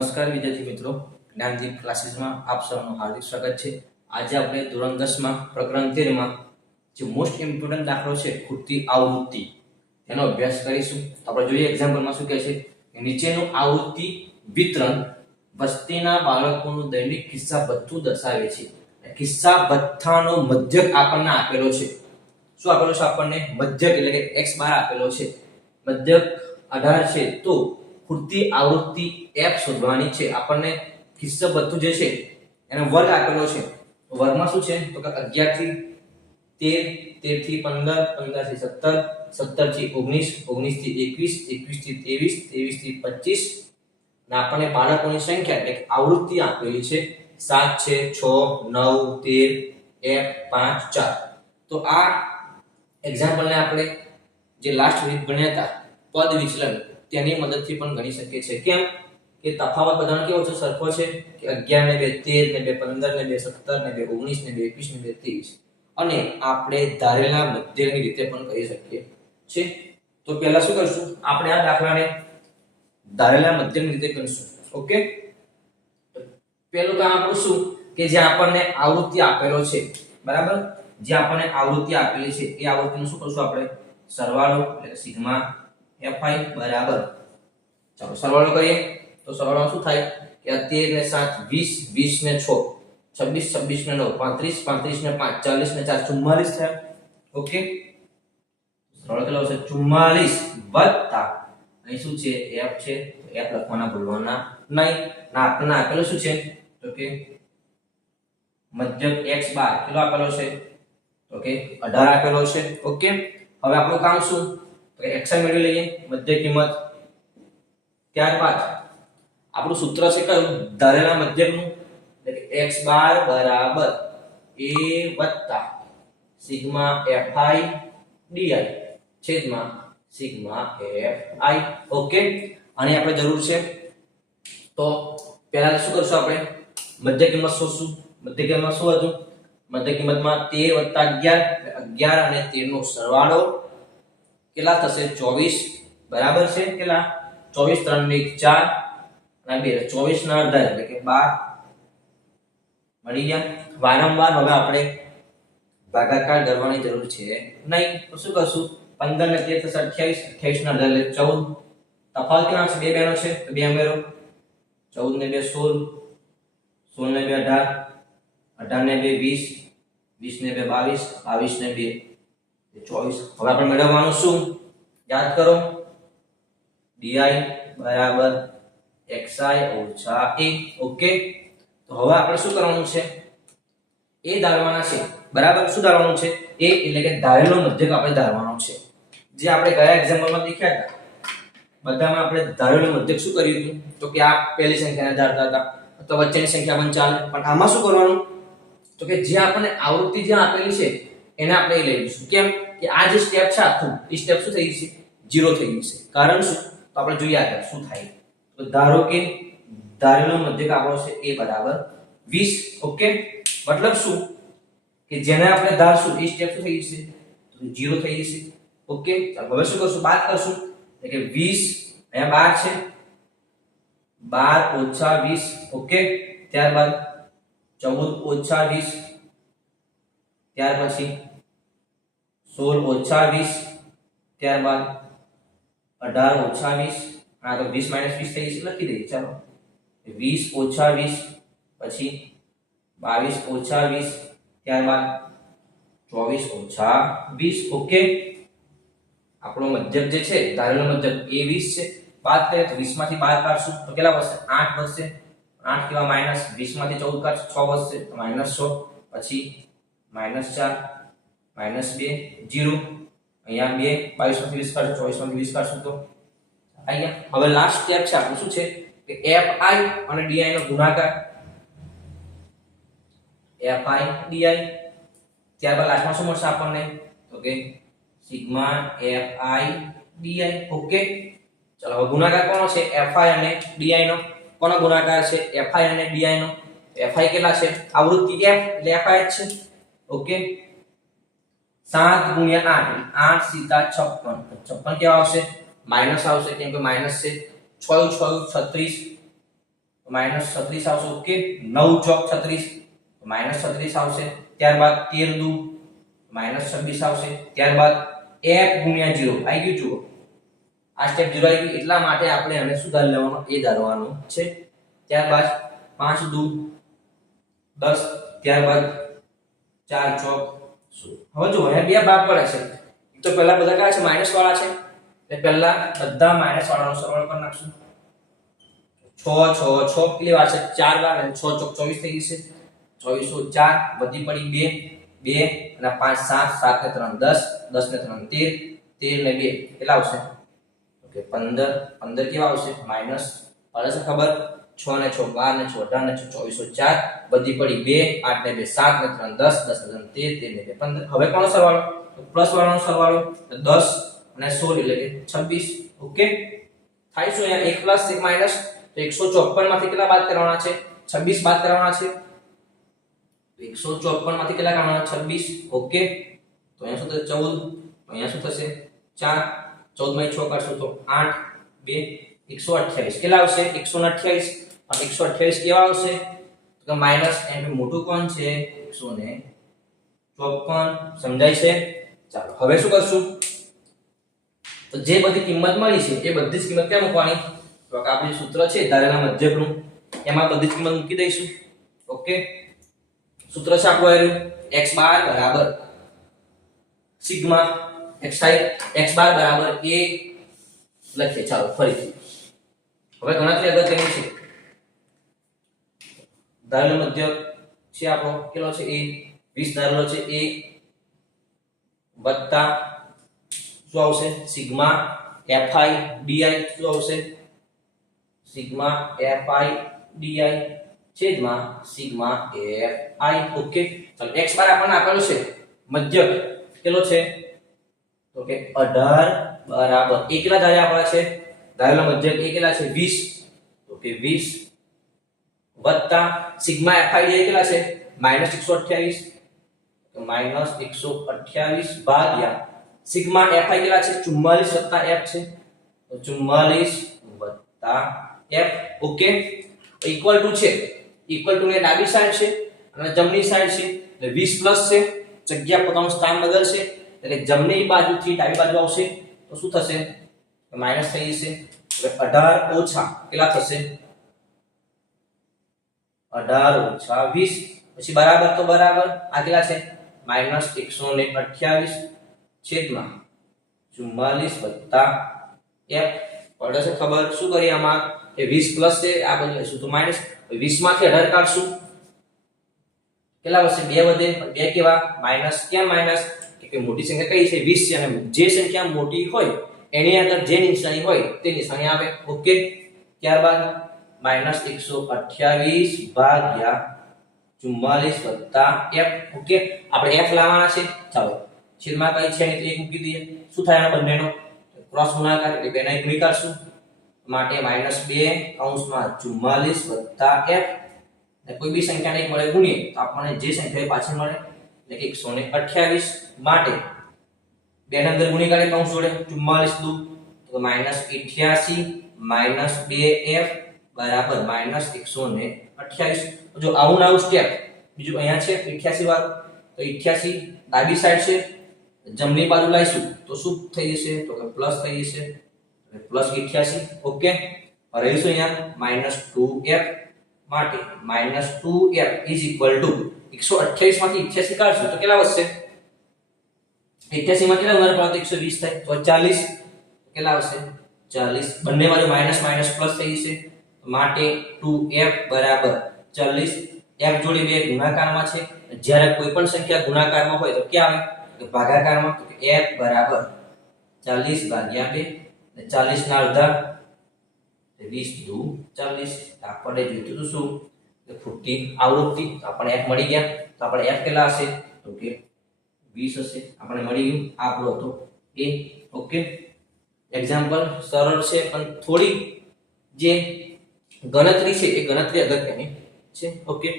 નમસ્કાર વિદ્યાર્થી મિત્રો, જ્ઞાનદીપ ક્લાસીસમાં આપ સૌનું હાર્દિક સ્વાગત છે. આજે આપણે ધોરણ 10 માં પ્રકરણ 13 માં જે મોસ્ટ ઇમ્પોર્ટન્ટ દાખલો છે ખૂટતી આવૃત્તિ તેનો અભ્યાસ કરીશું. તો આપણે જોઈએ એક્ઝામ્પલમાં શું કહે છે કે નીચેનું આવૃત્તિ વિતરણ વસ્તીના બાળકોનું દૈનિક ખિસ્સા ભથ્થું દર્શાવે છે. ખિસ્સા ભથ્થાનો મધ્યક આપણને આપેલો છે. શું આપેલો છે આપણને? મધ્યક એટલે કે x બાર આપેલો છે. મધ્યક 18 છે. તો ખૂટતી આવૃત્તિ f શોધવાની છે. આપણને ખિસ્સા ભથ્થું જે છે એનો વર્ગ આપેલો છે. તો વર્ગમાં શું છે તો કે 11 થી 13, 13 થી 15, 15 થી 17, 17 થી 19, 19 થી 21, 21 થી 23, 23 થી 25 ને આપણને બાળકોની સંખ્યા એટલે આવૃત્તિ આપેલી છે 7 છે, 6, 9, 13, f 5, 4. તો આ એક્ઝામ્પલને આપણે જે લાસ્ટ વીક ભણ્યા હતા પદ વિચલન તેની મદદથી પણ ગણી શકીએ છીએ. કેમ કે તફાવત બધાનો કેવો છે? સરખો છે કે 11 ને 2 13 ને 2 15 ને 2 17 ને 2 19 ને 2 21 ને 2 23 અને આપણે ધારેલા મધ્યકની રીતે પણ કરી શકીએ છે. તો પહેલા શું કરશું? આપણે આ દાખલાને ધારેલા મધ્યકની રીતે ગણશું. ઓકે, પહેલું કામ આપણું શું કે જે આપણને આવૃત્તિ આપેલો છે, બરાબર, જે આપણને આવૃત્તિ આપેલી છે એ આવૃત્તિનું શું કરશું? આપણે સરવાળો એટલે કે સિગ્મા fi બરાબર, ચાલો સરવાળો કરીએ તો સરવાળો શું થાય કે 13 ને 7 20, 20 ને 6 26, 26 ને 9 35, 35 ને 5 40 ને 4 44 થાય. ઓકે, સરવાળો કેટલો આવશે? 44 વત્તા અહીં શું છે? f છે, તો f લખવાના ભૂલવાના નહીં. ના આપણને આપેલું શું છે તો કે મધ્યક x બાર કેટલો આપેલો છે તો કે 18 આપેલો છે. ઓકે, હવે આપણું કામ શું તો x મેળવી લઈએ મધ્ય કિંમત. ત્યારબાદ આપણું સૂત્ર છે કયું? ધારેલા મધ્યકનું એટલે કે x બાર બરાબર a વત્તા સિગ્મા fi di છેદમાં સિગ્મા fi. ઓકે, આની આપણે જરૂર છે. તો પહેલા શું કરશું? આપણે મધ્ય કિંમત શોધશું. મધ્ય કિંમત શું હતું? મધ્ય કિંમતમાં 13 + 11 11 અને 13 નો સરવાળો કેટલા થશે? 24 બરાબર છે. કેટલા? 24 3 ને 1 4 અને 2 24 ના અડધા એટલે કે 12 મળી ગયા. વારંવાર હવે આપણે ભાગાકાર કરવાની જરૂર છે નહીં. તો શું કરશું? 15 ને 13 થશે 28, 28 ના અડધા એટલે 14. તફાવત કેટલા છે? બે બેનો છે તો બે ઉમેરો. 14 ને 2 16, 16 ને 2 18, 18 ને 2 20, 20 ને 2 22, 22 ને 2 24. હવે આપણે મેળવવાનું શું? યાદ કરો, di બરાબર xi ઓછા a. ઓકે, તો હવે આપણે શું કરવાનું છે? a ધારવાના છે, બરાબર. શું ધારવાનું છે? a એટલે કે ધારેલો મધ્યક આપણે ધારવાનો છે. જે આપણે ગયા એક્ઝામ્પલમાં દેખ્યા હતા બધામાં આપણે ધારેલો મધ્યક શું કર્યું હતું તો કે આ પહેલી સંખ્યાને ધારતા હતા તો વચ્ચેની સંખ્યા પણ ચાલે. પણ આમાં શું કરવાનું તો કે જે આપણને આવૃત્તિ જે આપેલી છે એને આપણે લઈ લઈશું. કેમ કે આ જે સ્ટેપ છે આખું એ સ્ટેપ શું થઈ જશે? 0 થઈ જશે. કારણ શું? તો આપણે જોઈએ આગળ શું થાય. તો ધારો કે ધારેલો મધ્યક આપણો છે a બરાબર 20. ઓકે, મતલબ શું કે જેને આપણે ધારશું એ સ્ટેપ શું થઈ જશે? તો 0 થઈ જશે. ઓકે, ચાલો હવે શું કરશું? બાદ કરશું એટલે કે 20 અહીંયા 12 છે, 12 ઓછા 20. ઓકે, ત્યારબાદ 14 ઓછા 20, ત્યાર પછી 16 ઓછા 20, ત્યારબાદ 18 ઓછા 20. આ તો 20 - 20 થઈ જશે, લખી દઈએ. ચાલો 20 ઓછા 20, પછી 22 ઓછા 20, ત્યારબાદ 24 ઓછા 20. ઓકે, આપણો મધ્યક જે છે ધારેલો મધ્યક એ 20 છે. બાદ કરીએ તો 20 માંથી 12 કાઢશું તો કેટલા વધશે? 8 વધશે. 8 કેવા માઈનસ 20 માંથી 14 કાઢશું 6 વધશે તો -6, પછી -4, -2 0. અહીંયા 2 22 માંથી 20 કાઢશું 24 માંથી 20 કાઢશું તો અહીંયા. હવે લાસ્ટ સ્ટેપ છે આપણું શું છે કે fi અને di નો ગુણાકાર. fi di, ત્યારબાદ લાસ્ટમાં શું મળશે આપણને તો કે સિગ્મા fi di. ઓકે, ચલો હવે ગુણાકાર કોનો છે? fi અને di નો. કોનો ગુણાકાર છે? fi અને di નો. fi કેટલા છે? આવૃત્તિ f એટલે fi જ છે. ઓકે, 7 × 8 8 સીધા 56. 56 કેવા આવશે? માઈનસ આવશે કેમ કે માઈનસ છે. 6 × 6 36 માઈનસ 36 આવશે. ઓકે, 9 ચોક 36 માઈનસ 36 આવશે. ત્યારબાદ 13 દુ માઈનસ 26 આવશે. ત્યારબાદ f ગુણ્યા 0 આવી ગયું. જુઓ આ સ્ટેપ 0 આવી ગયું, એટલા માટે આપણે આને શું ધારી લેવાનું, એ ધારવાનું છે. ત્યારબાદ 5 દુ 10, ત્યારબાદ 4 ચોક 16. હવે જો અહીંયા બે ભાગ પડે છે. એક તો પહેલા બધા કયા છે, માઈનસ વાળા છે, એટલે પહેલા બધા માઈનસ વાળાનો સરવાળો કરી નાખશું. 6 6 6 કેટલી વાર છે, 4 વાર, અને 6 ચોક 24 થઈ ગઈ છે. 24 4 વધી પડી 2 2 અને 5 7 7 ને 3 10 10 ને 3 13 13 ને 2 કેટલા આવશે? ઓકે 15 15 કેવા આવશે? માઈનસ પડે છે ખબર? 6 ને 6 12 ને 6 18 ને 6 24 4 વધી પડી 2 8 ને 2 7 ને 3 10 10 ને 3 13 ને 2 15. હવે કોનો સરવાળો? પ્લસ વાળાનો સરવાળો, 10 અને 16 એટલે કે 26. ઓકે, થાય શું અહીંયા? 1 પ્લસ 1 માઈનસ, તો 154 માંથી કેટલા બાદ કરવાના છે? 26 બાદ કરવાના છે. 154 માંથી કેટલા કરવાના? 26. ઓકે, તો અહીંયા શું થશે? 14. તો અહીંયા શું થશે? 4 14 માંથી 6 કાઢશું તો 8 2 128 કેટલા આવશે? 128. અને 128 કેવા આવશે? તો માઈનસ એમ મોટું કોણ છે? 154. સમજાય છે? ચાલો હવે શું કરશું? તો જે બધી કિંમત મળી છે એ બધી જ કિંમત ક્યાં મૂકવાની? તો આપણું સૂત્ર છે ધારેલા મધ્યકનું, એમાં બધી જ કિંમત મૂકી દઈશું. ઓકે, સૂત્ર છે આપણું આવ્યું x બાર બરાબર સિગ્મા x બાર બરાબર a લખીએ. ચાલો ફરીથી હવે ગણતરી અગત્યની છે. ધારેલો મધ્યક છે આપણો કેટલો છે? a 20 ધારેલો છે. a વત્તા શું આવશે? સિગ્મા fi di શું આવશે? સિગ્મા fi di છેદમાં સિગ્મા fi. ઓકે, ચાલો x બાર આપણને આપેલો છે, મધ્યક કેટલો છે? તો કે 18 બરાબર a કેટલા ધારે આપણા છે? ધારેલો મધ્યક a કેટલા છે? 20. તો કે 20 વત્તા સિગ્મા fi di કેટલા છે? -128. તો -128 ભાગ્યા સિગ્મા fi કેટલા છે? 44 વત્તા f છે, તો 44 વત્તા f. ઓકે, ઇક્વલ ટુ છે, ઇક્વલ ટુ ને ડાબી સાઈડ છે અને જમણી સાઈડ છે, એટલે 20 પ્લસ છે, જગ્યા પોતાનું સ્થાન બદલશે, એટલે જમણી બાજુથી ડાબી બાજુ આવશે તો શું થશે? માઈનસ થઈ જશે. એટલે 18 ઓછા કેટલા થશે? 18 ઓછા 20 પછી બરાબર તો બરાબર આ કેટલા છે? -128 છેદમાં 44 વત્તા f. પડે છે ખબર? શું કરીએ આમાં? એ 20 પ્લસ છે, આ બધું લઈશું તો માઈનસ. 20 માંથી 18 કાઢશું કેટલા વધશે? 2 વધે. 2 કેવા? માઈનસ. કેમ માઈનસ? કે મોટી સંખ્યા કઈ છે? 20 છે, અને જે સંખ્યા મોટી હોય એની આગળ જે નિશાની હોય તે નિશાની આવે. ઓકે, ત્યારબાદ -128 ભાગ્યા 44 વત્તા f. ઓકે, આપણે f લાવવાના છે. ચાલો છેદમાં કઈ છે એટલે એક મૂકી દઈએ. શું થાય આના બંનેનો? ક્રોસ ગુણાકાર, એટલે બેના એક ગુણાકારશું માટે -2 કૌંસમાં 44 વત્તા f. ને કોઈ બી સંખ્યાને એક મળે ગુણીએ તો આપણને જે સંખ્યા પાછળ મળે એટલે કે 128 માટે બેના અંદર ગુણી કાઢે કૌંસ જોડે. 44 દુ તો -88 -2f બરાબર -128. જો આવું ના આવું સ્ટેપ બીજું અહીંયા છે 88 વાળું, તો 88 ડાબી સાઈડ છે, જમણી બાજુ લાવીશું તો શું થઈ જશે? તો કે પ્લસ થઈ જશે, પ્લસ 88. ઓકે, રહીશું અહીંયા -2f માટે -2f ઇઝ ઇક્વલ ટુ 128 માંથી 88 કાઢશું તો કેટલા વધશે? 88 માં કેટલા ઉમેરો પડે? 120 થાય, તો 40 કેટલા આવશે? 40. બંને બાજુ માઈનસ માઈનસ પ્લસ થઈ જશે માટે 2f બરાબર 40. f જોડે 2 ગુણાકારમાં છે, જ્યારે કોઈ પણ સંખ્યા ગુણાકારમાં હોય તો ક્યાં આવે? તો ભાગાકારમાં. તો f બરાબર 40 ભાગ્યા 2, 40 ના અડધા 20 દુ 40. આપણે જોઈતું હતું શું? કે ખૂટતી આવૃત્તિ. આપણે f મળી ગયા, તો આપણે f કેટલા હશે? તો કે 20 હશે. આપણે મળી ગયું, આપણો હતો a. ઓકે, એક્ઝામ્પલ સરળ છે પણ થોડી જે ગણતરી છે એ ગણતરી અગત્યની છે. ઓકે.